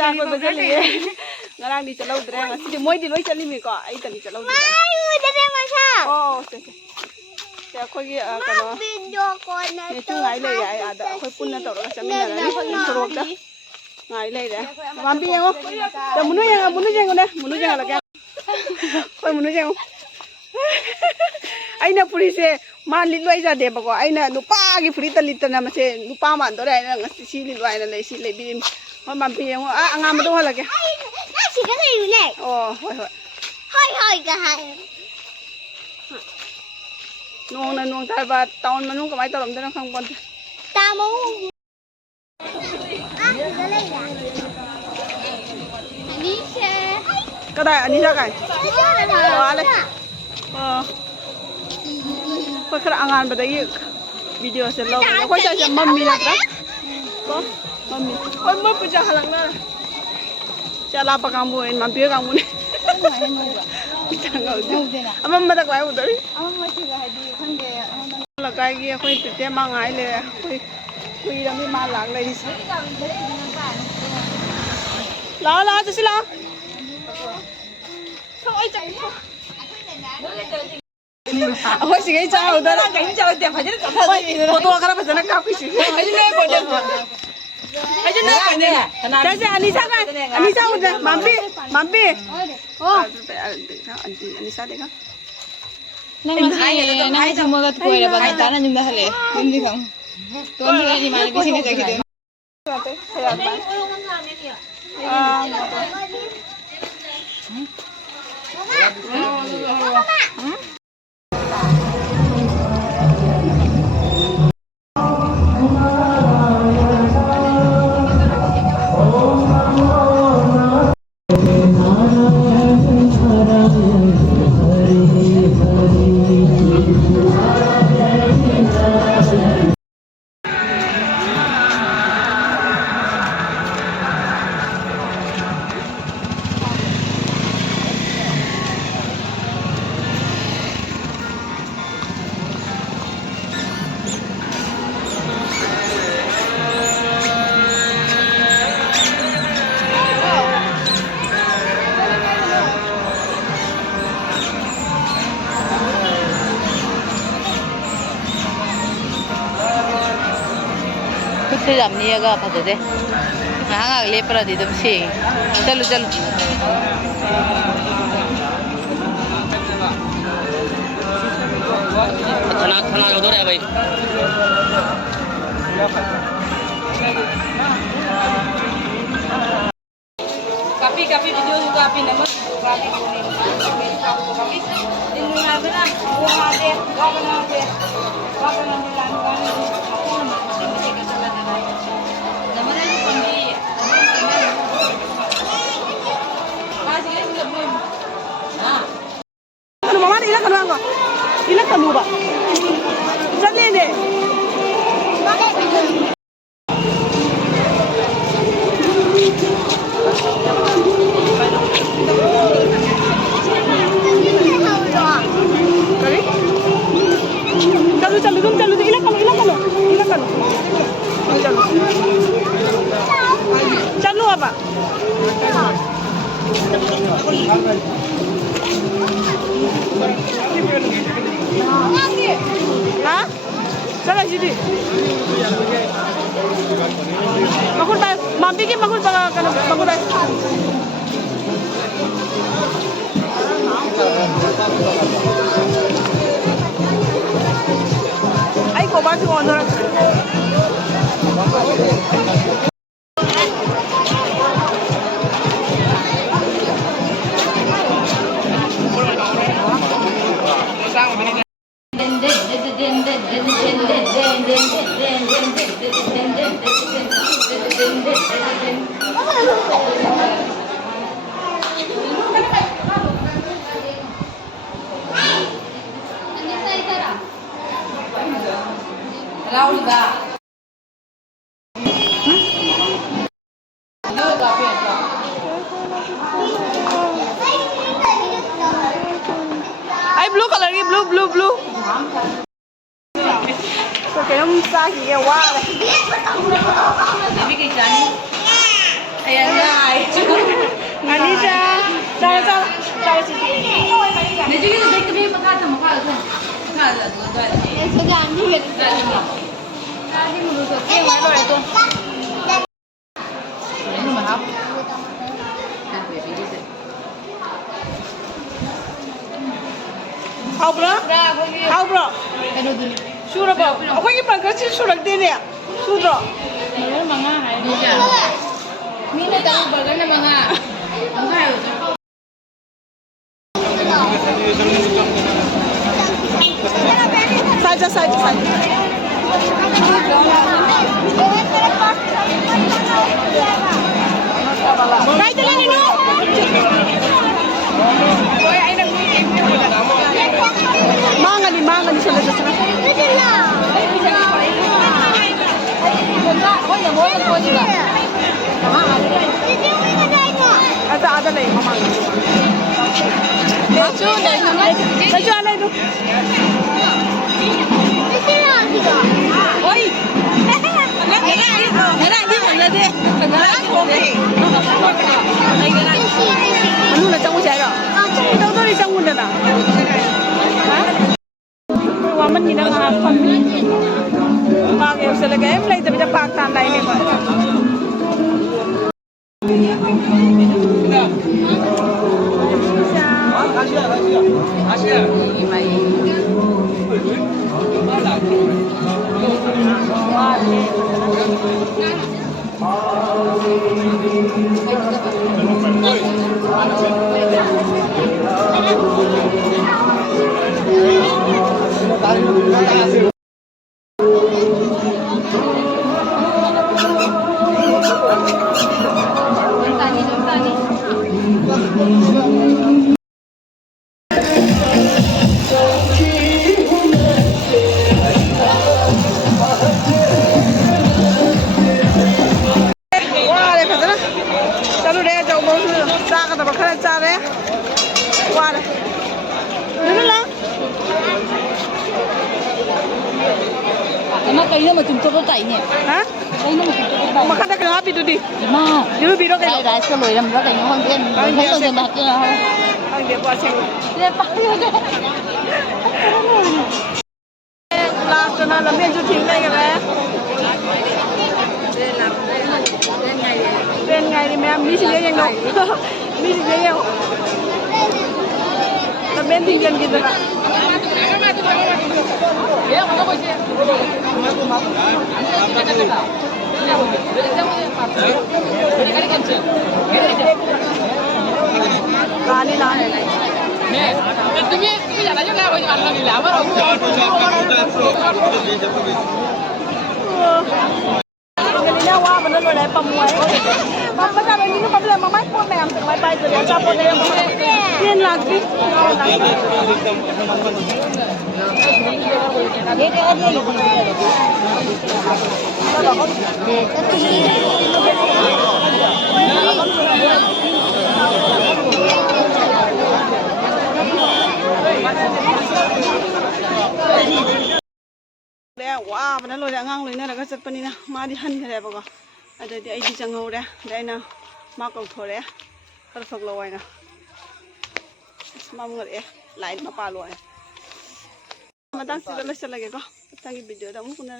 ꯆꯥꯛ ꯀꯣꯏꯕ ꯆꯠꯂꯤꯌꯦ ꯉꯔꯥꯡꯗꯤ ꯆꯠꯍꯧꯗ꯭ꯔꯦ ꯉꯁꯤꯗꯤ ꯃꯣꯏꯗꯤ ꯂꯣꯏ ꯆꯠꯂꯤꯃꯤꯀꯣ ꯑꯩꯇꯅꯤ ꯆꯠꯍꯧꯗ꯭ꯔꯦ ꯑꯣ ꯁꯦ ꯑꯩꯈꯣꯏꯒꯤ ꯀꯩꯅꯣ ꯃꯦꯆꯨ ꯉꯥꯏ ꯂꯩꯔꯦ ꯑꯥꯗ ꯑꯩꯈꯣꯏ ꯄꯨꯟꯅ ꯇꯧꯔꯒ ꯆꯠꯃꯤꯟꯅꯔꯅꯤ ꯁꯣꯔꯣꯛꯇ ꯉꯥꯏ ꯂꯩꯔꯦ ꯃꯥꯝꯕꯤ ꯌꯦꯡꯉꯣ ꯃꯨꯅꯨ ꯌꯦꯡꯉꯨꯅꯦ ꯃꯨꯅꯨ ꯌꯦꯡꯍꯜꯂꯛꯀꯦ ꯍꯣꯏ ꯃꯨꯅꯨ ꯌꯦꯡꯉꯣ ꯑꯩꯅ ꯐꯨꯔꯤꯠꯁꯦ ꯃꯥ ꯂꯤꯠꯂꯨ ꯍꯩꯖꯗꯦꯕꯀꯣ ꯑꯩꯅ ꯅꯨꯄꯥꯒꯤ ꯐꯨꯔꯤꯠꯇ ꯂꯤꯠꯇꯅ ꯃꯁꯦ ꯅꯨꯄꯥ ꯃꯥꯟꯗꯣꯔꯦ ꯍꯥꯏꯅ ꯉꯁꯤ ꯁꯤ ꯂꯤꯠꯂꯨ ꯍꯥꯏꯅ ꯂꯩ ꯁꯤ ꯂꯩꯕꯤꯔꯤꯅꯤ ꯍꯣꯏ ꯃꯥꯝꯕꯤ ꯌꯦꯡꯉꯣ ꯑꯉꯥꯡꯕꯗꯣ ꯍꯜꯂꯛꯀꯦ ꯑꯣ ꯍꯣꯏ ꯅꯣꯡꯅ ꯅꯣꯡ ꯇꯥꯕ ꯇꯥꯎꯟ ꯃꯅꯨꯡ ꯀꯃꯥꯏꯅ ꯇꯧꯔꯝꯗꯣꯏꯅꯣ ꯈꯪꯄꯣꯟꯇꯦ कदा अनिशा काय वाले कोई खरा अंगान बताइए वीडियो से लोग कोई चाहे मम्मी ना था को मम्मी और मैं पूजा हलंगना चला पकामु इन मम्मी कामु ने अमम मत काय उधर लगाई ये कोई तिते मंगाई ले कोई रमी माल लाग ले दिस लाओ लाओ जैसे लाओ अखोई सिगै चाउदर कहीं चाउदे फजर कथा फोटो खरा फजना कापिसि हजने कोदे हजने कोदे जैसे अनिशा उधर मम्मी ओ अनिशा देखा नंग मगत कोइरा बगा ताना निम्दा हले निम्दी खम तोन नि माने बिसिने जगिदे खुद जामनियागा फजदे हां अगले परदी दम से चलो चलो खाना खाना उधर है भाई copy copy video copy number copy copy दिन में आना वो आते वापना दे ilan kanuba jalene चलो ilan kanu चलो apa Hah? Sana sini. Makul tayo. Mambigi makul baka kana makul tayo. Ay ko ba si honor? Raul ba? Ay blue color ni blue. So kaya mo sa hiya wala. Sabi kay Johnny. ยังไง อันนี้จะเจ้าสิ 내 중에서 제일 크게 파카트 뭐 파카트 파카트 누가 돼? 저기 안 되겠다. 힘으로서 게임을 해봐야 또. 이놈아 합. Học đó. Học rồi. cái đồ gì? Su rồi bảo. Ông cái bằng cái su được tiền nè. Su rồi. nó mà nga hay đi chả? Mình này tao bảo cái này mà nga. Không hay rồi. Sai. Đây cho lên đi nữa. Mang đi cho lên cho nó. Ada này mama. Lấy cho anh đây luôn. Ôi. Cái này đi mình lên đi. Mình nói không đi. Anh nuôi là trong cái chai rồi. Đâu tôi đi trong nguồn được à? Qua mình nhìn đang hàng phần. Ba cái sẽ là cái em lấy từ bên bạc tàn này này mà. Emang kayaknya macam coba kayaknya. Hah? Kayaknya macam coba kayaknya. Makan dah kena api tu di. Emang. Dulu biro kayak. Dah sekali dalam berapa kayaknya orang dia. Kalau dia baca lah. Ang dia buat ceng. Dia pakai dia. Last tu nak lambat tu tinggal kan lah. Bên ngày thì mẹ mỹ sinh yang đâu. Mỹ sinh yang. Là bên tình nhân gitu lah. Kali lah. Galinnya wah bener loh dari pemuai. Papa kalau ini papa bilang mama pun yang sampai itu dia capot dia yang lagi. Wah, benar loh dia ngang loh ini ada kat pani na, madi han kaya baga. Ada dia ini jangan udah, dia na makau thore ya, kalau sok loh na. Semua mengerti, lain apa loh ya. Matang sih kalau selagi kok, tangi video dah mungkin.